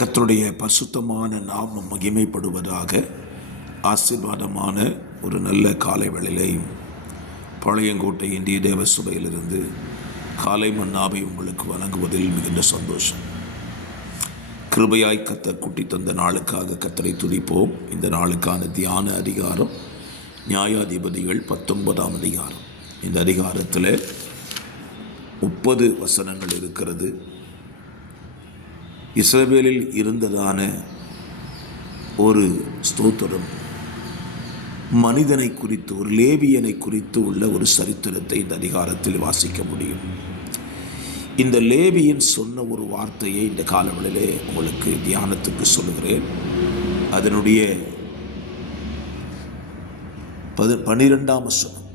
கர்த்தருடைய பரிசுத்தமான நாமம் மகிமைப்படுவதாக. ஆசீர்வாதமான ஒரு நல்ல காலை வேளையிலேயும் பாளையங்கோட்டை இந்திய தேவ சபையிலிருந்து காலை மன்னாவை உங்களுக்கு வழங்குவதில் மிகுந்த சந்தோஷம். கிருபையாய் கர்த்தர் கூட்டி தந்த நாளுக்காக கர்த்தரை துதிப்போம். இந்த நாளுக்கான தியான அதிகாரம் நியாயாதிபதிகள் 19ஆம் அதிகாரம். இந்த அதிகாரத்தில் 30 வசனங்கள் இருக்கிறது. இஸ்ரவேலில் இருந்ததான ஒரு ஸ்தோத்திரம், மனிதனை குறித்து, ஒரு லேவியனை குறித்து உள்ள ஒரு சரித்திரத்தை இந்த அதிகாரத்தில் வாசிக்க முடியும். இந்த லேவியன் சொன்ன ஒரு வார்த்தையை இந்த காலவெளியிலே உங்களுக்கு தியானத்துக்கு சொல்லுகிறேன். அதனுடைய 12ஆம் வசனம்.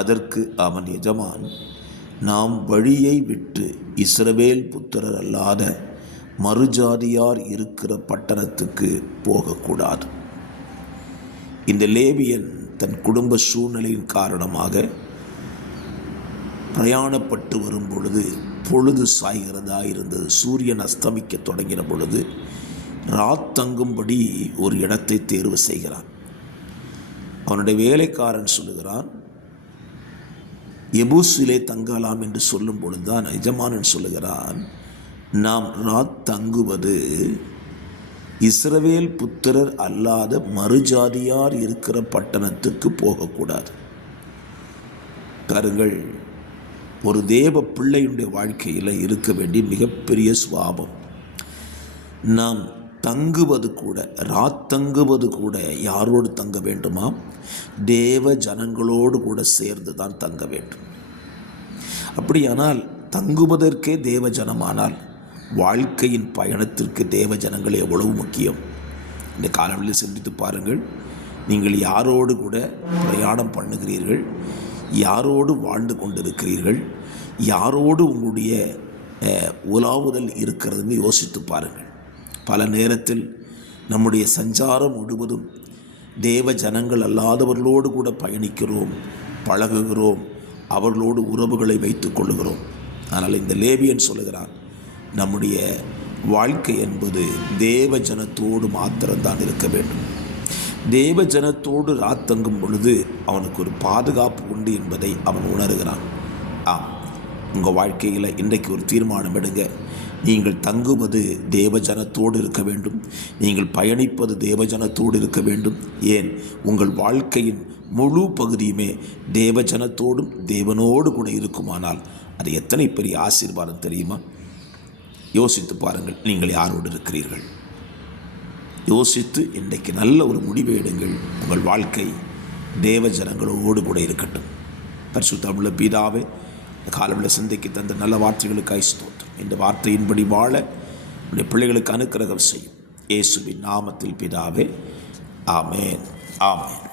அதற்கு அவன் எஜமான், நாம் வழியை விட்டு இஸ்ரவேல் புத்திரர் அல்லாத மறுஜாதியார் இருக்கிற பட்டணத்துக்கு போகக்கூடாது. இந்த லேவியன் தன் குடும்ப சூழ்நிலையின் காரணமாக பிரயாணப்பட்டு வரும் பொழுது பொழுது சாய்கிறதா இருந்தது. சூரியன் அஸ்தமிக்க தொடங்கின பொழுது ராத்தங்கும்படி ஒரு இடத்தை தேர்வு செய்கிறான். அவனுடைய வேலைக்காரன் சொல்லுகிறான், எபூசிலே தங்கலாம் என்று சொல்லும் பொழுதுதான் எஜமானன் சொல்லுகிறான், நாம் தங்குவது இஸ்ரவேல் புத்திரர் அல்லாத மறுஜாதியார் இருக்கிற பட்டணத்துக்கு போகக்கூடாது. பாருங்கள், ஒரு தேவ பிள்ளையுடைய வாழ்க்கையில் இருக்க வேண்டிய மிகப்பெரிய சுவாபம், நாம் தங்குவது கூட, தங்குவது கூட யாரோடு தங்க வேண்டுமா? தேவ ஜனங்களோடு கூட சேர்ந்து தான் தங்க வேண்டும். அப்படியானால் தங்குவதற்கே தேவ ஜனமானால் வாழ்க்கையின் பயணத்திற்கு தேவ ஜனங்கள் எவ்வளவு முக்கியம். இந்த காலவெளியில் சிந்தித்து பாருங்கள். நீங்கள் யாரோடு கூட பிரயாணம் பண்ணுகிறீர்கள், யாரோடு வாழ்ந்து கொண்டிருக்கிறீர்கள், யாரோடு உங்களுடைய உலாவுதல் இருக்கிறதுன்னு யோசித்து பாருங்கள். பல நேரத்தில் நம்முடைய சஞ்சாரம் முழுவதும் தேவ ஜனங்கள் அல்லாதவர்களோடு கூட பயணிக்கிறோம், பழகுகிறோம், அவர்களோடு உறவுகளை வைத்துக் கொள்ளுகிறோம். ஆனால் இந்த லேவியன் சொல்லுகிறான், நம்முடைய வாழ்க்கை என்பது தேவ ஜனத்தோடு மாத்திரம்தான் இருக்க வேண்டும். தேவ ஜனத்தோடு ராத்தங்கும் பொழுது அவனுக்கு ஒரு பாதுகாப்பு உண்டு என்பதை அவன் உணர்கிறான். உங்கள் வாழ்க்கையில் இன்றைக்கு ஒரு தீர்மானம் எடுங்க. நீங்கள் தங்குவது தேவ ஜனத்தோடு இருக்க வேண்டும். நீங்கள் பயணிப்பது தேவ ஜனத்தோடு இருக்க வேண்டும். ஏன், உங்கள் வாழ்க்கையின் முழு பகுதியுமே தேவ ஜனத்தோடும் தேவனோடு கூட இருக்குமானால் அது எத்தனை பெரிய ஆசீர்வாதம் தெரியுமா? யோசித்து பாருங்கள், நீங்கள் யாரோடு இருக்கிறீர்கள். யோசித்து இன்றைக்கு நல்ல ஒரு முடிவை எடுங்கள். உங்கள் வாழ்க்கை தேவ ஜனங்களோடு கூட இருக்கட்டும். பரிசுத்தமுள்ள பிதாவே, காலவில் சிந்தைக்கு தந்த நல்ல வார்த்தைகளுக்காய் ஸ்தோத்திரம். இந்த வார்த்தையின்படி வாழ உடைய பிள்ளைகளுக்கு அனுக்கிரகம் செய்யும். இயேசுவின் நாமத்தில் பிதாவே, ஆமென், ஆமென்.